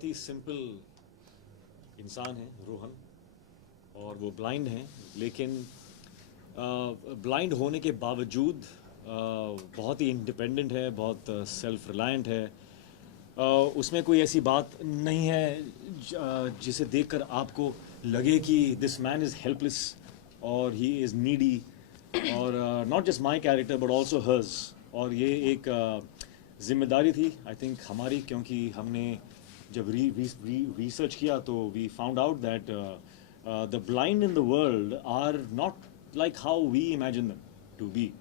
बहुत ही सिंपल इंसान है रोहन, और वो ब्लाइंड हैं, लेकिन ब्लाइंड होने के बावजूद बहुत ही इंडिपेंडेंट है, बहुत सेल्फ रिलायंट है। उसमें कोई ऐसी बात नहीं है जिसे देखकर आपको लगे कि दिस मैन इज़ हेल्पलेस और ही इज़ नीडी, और not just my character but also hers. और ये एक जिम्मेदारी थी आई थिंक हमारी, क्योंकि हमने जब रिसर्च किया तो we found out that the blind in the world are not like how we imagine them to be.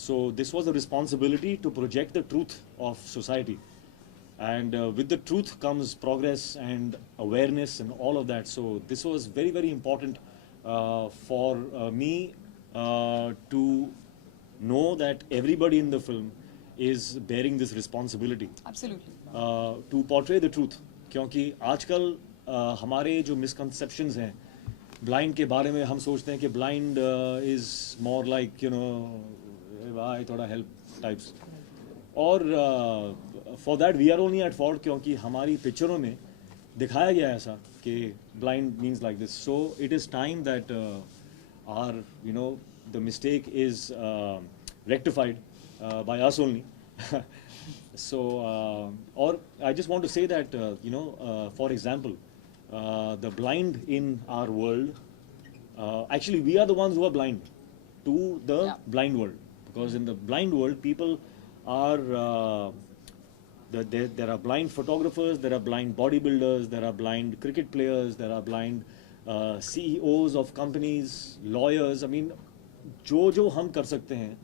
So this was a responsibility to project the truth of society, and with the truth comes progress and awareness and all of that. So this was very, very important for me to know that everybody in the film is bearing this responsibility. Absolutely. To portray the truth. क्योंकि आजकल हमारे जो misconceptions हैं blind के बारे में, हम सोचते हैं कि blind is more like भाई थोड़ा हेल्प टाइप्स, और for that we are only at fault, क्योंकि हमारी पिक्चरों में दिखाया गया ऐसा कि blind means like this. So it is time that are the mistake is rectified by us only. So or I just want to say that for example the blind in our world, actually we are the ones who are blind to the blind world. Because in the blind world, people are, there are blind photographers, there are blind bodybuilders, there are blind cricket players, there are blind CEOs of companies, lawyers. I mean, जो हम कर सकते हैं,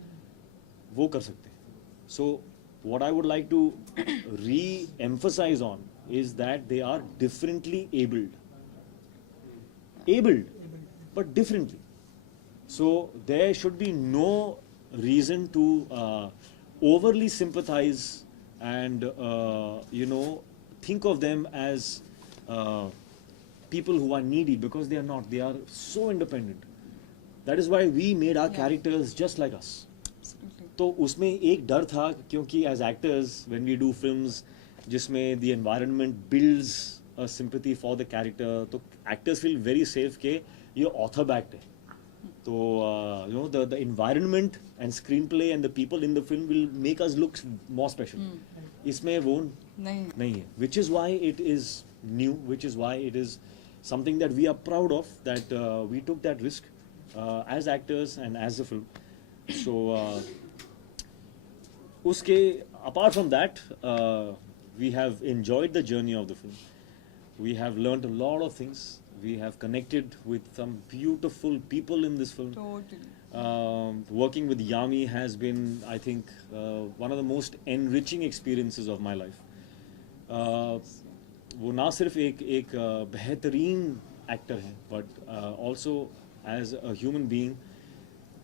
वो कर सकते हैं. So, what I would like to re-emphasize on is that they are differently abled. Abled, but differently. So, there should be no reason to overly sympathize and think of them as people who are needy, because they are not. They are so independent. That is why we made our characters just like us. Absolutely. तो उसमें एक डर था, क्योंकि as actors when we do films जिसमें the environment builds a sympathy for the character, तो actors feel very safe कि ये author backed है. So the environment and screenplay and the people in the film will make us look more special. इसमें वो नहीं है, which is why it is new, which is why it is something that we are proud of, that we took that risk as actors and as a film. So उसके apart from that, we have enjoyed the journey of the film. We have learned a lot of things. We have connected with some beautiful people in this film. Totally. Working with Yami has been, I think, one of the most enriching experiences of my life. वो ना सिर्फ एक बेहतरीन actor है, but also as a human being,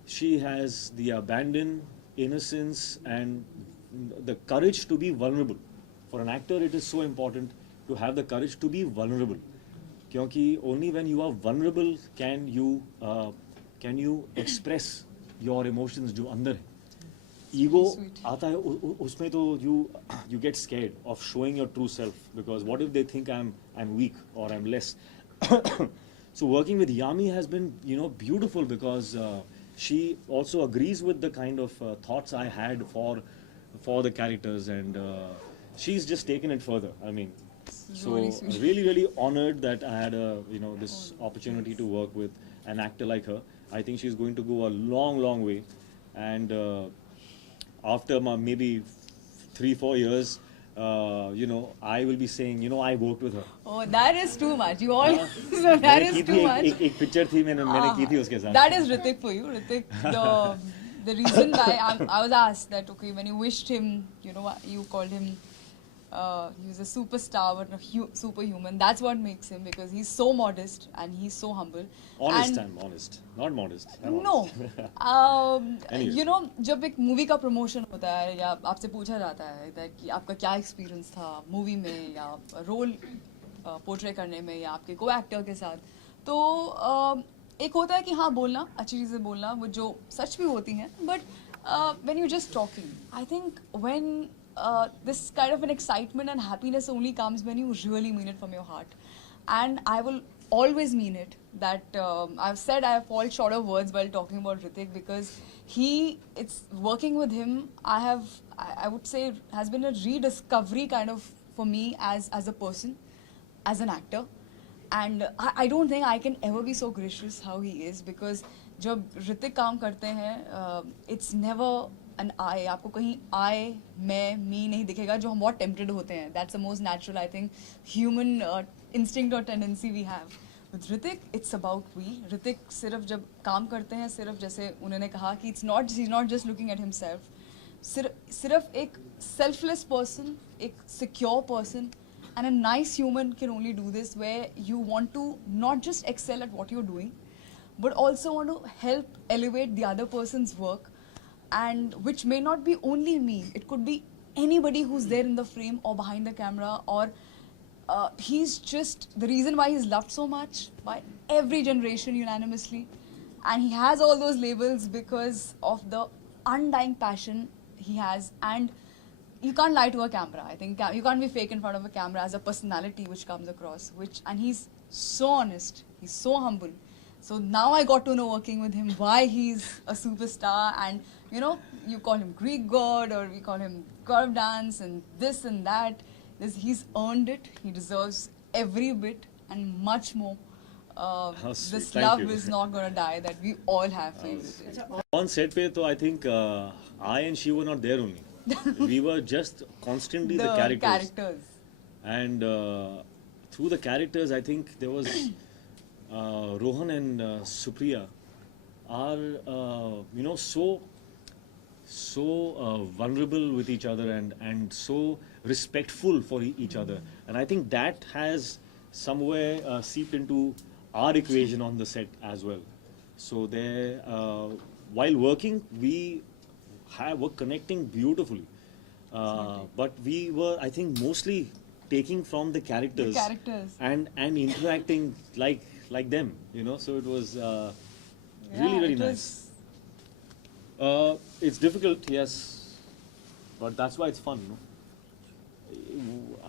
she has the abandon, innocence, and the courage to be vulnerable. For an actor, it is so important to have the courage to be vulnerable. क्योंकि only when you are vulnerable can you express your emotions जो अंदर है. Ego आता है उसमें, तो you get scared of showing your true self, because what if they think I'm weak or I'm less. So working with Yami has been beautiful, because she also agrees with the kind of thoughts I had for the characters, and she's just taken it further. I mean, so really, really honored that I had this opportunity to work with an actor like her. I think she's going to go a long, long way, and after maybe 3-4 years, I will be saying, I worked with her. Oh, that is too much. You all, so that is too much. एक picture थी मैंने की थी उसके साथ. That is Hritik for you, Hritik. The reason why I was asked that, okay, when you wished him, you called him. He's a superstar, but a superhuman. That's what makes him, because he's so modest and he's so humble. Honest, I'm honest, not modest. No, जब एक movie का promotion होता है या आपसे पूछा जाता है कि आपका क्या एक्सपीरियंस था मूवी में या रोल पोर्ट्रे करने में या आपके को एक्टर के साथ, तो एक होता है कि हाँ बोलना, अच्छी चीज़ें बोलना, वो जो सच भी होती हैं, but when you're just talking, I think when this kind of an excitement and happiness only comes when you really mean it from your heart. And I will always mean it. That I've said I fall short of words while talking about Hritik, because it's working with him. I would say, has been a rediscovery kind of for me as a person, as an actor. And I don't think I can ever be so gracious how he is, because जब ऋतिक काम करते हैं, it's never an I. आपको कहीं I, मैं, me नहीं दिखेगा, जो हम बहुत tempted होते हैं. That's the most natural, I think, human instinct or tendency we have. With Hritik, it's about we. Hritik सिर्फ जब काम करते हैं, सिर्फ जैसे उन्होंने कहा कि he's not just looking at himself. सिर्फ एक selfless person, एक secure person, and a nice human can only do this, where you want to not just excel at what you're doing, but also want to help elevate the other person's work, and which may not be only me. It could be anybody who's there in the frame or behind the camera, or he's just the reason why he's loved so much by every generation unanimously. And he has all those labels because of the undying passion he has. And you can't lie to a camera. I think you can't be fake in front of a camera as a personality which comes across. And he's so honest. He's so humble. So now I got to know, working with him, why he's a superstar. And you know, you call him Greek god, or we call him god of dance, and this and that. He's earned it. He deserves every bit and much more. This love is not going to die that we all have for him. On set pe, to I think I and she were not there only. We were just constantly the characters. And through the characters, I think there was Rohan and Supriya are you know, so vulnerable with each other, and so respectful for each other. And I think that has somewhere seeped into our equation on the set as well. So there, while working, we were connecting beautifully. But we were, I think, mostly taking from the characters, and interacting like them, you know. So it was really nice. It's difficult, yes, but that's why it's fun, no?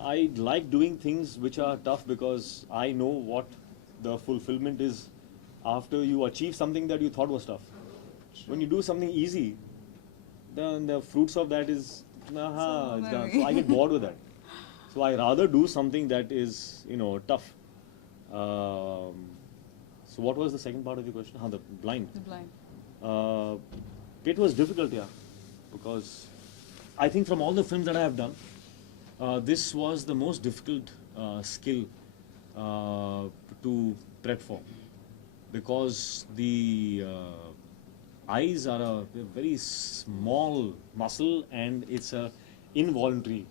I like doing things which are tough, because I know what the fulfillment is after you achieve something that you thought was tough. When you do something easy, then the fruits of that is, it's done. So I get bored with that. So I rather do something that is, you know, tough. So what was the second part of your question? The blind. The blind. It was difficult, yeah, because I think from all the films that I have done, this was the most difficult skill to prep for, because the eyes are a very small muscle, and it's a involuntary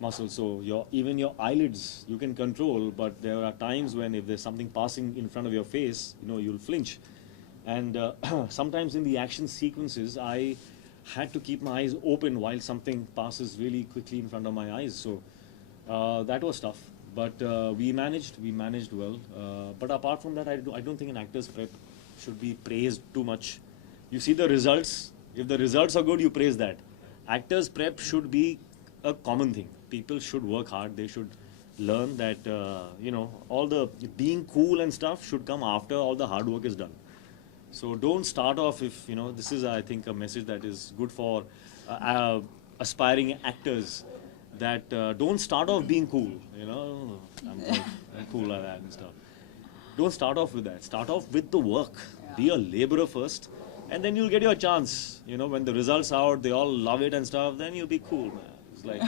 muscle. So even your eyelids you can control, but there are times when if there's something passing in front of your face, you know, you'll flinch. And sometimes in the action sequences, I had to keep my eyes open while something passes really quickly in front of my eyes. So that was tough, but we managed well. But apart from that, I don't think an actor's prep should be praised too much. You see the results. If the results are good, you praise that. Actors' prep should be a common thing. People should work hard. They should learn that, you know, all the being cool and stuff should come after all the hard work is done. So don't start off, if, you know, this is, I think, a message that is good for aspiring actors, that don't start off being cool, you know, I'm cool like that and stuff. Don't start off with that. Start off with the work. Yeah. Be a laborer first, and then you'll get your chance. You know, when the results are out, they all love it and stuff, then you'll be cool, man. It's like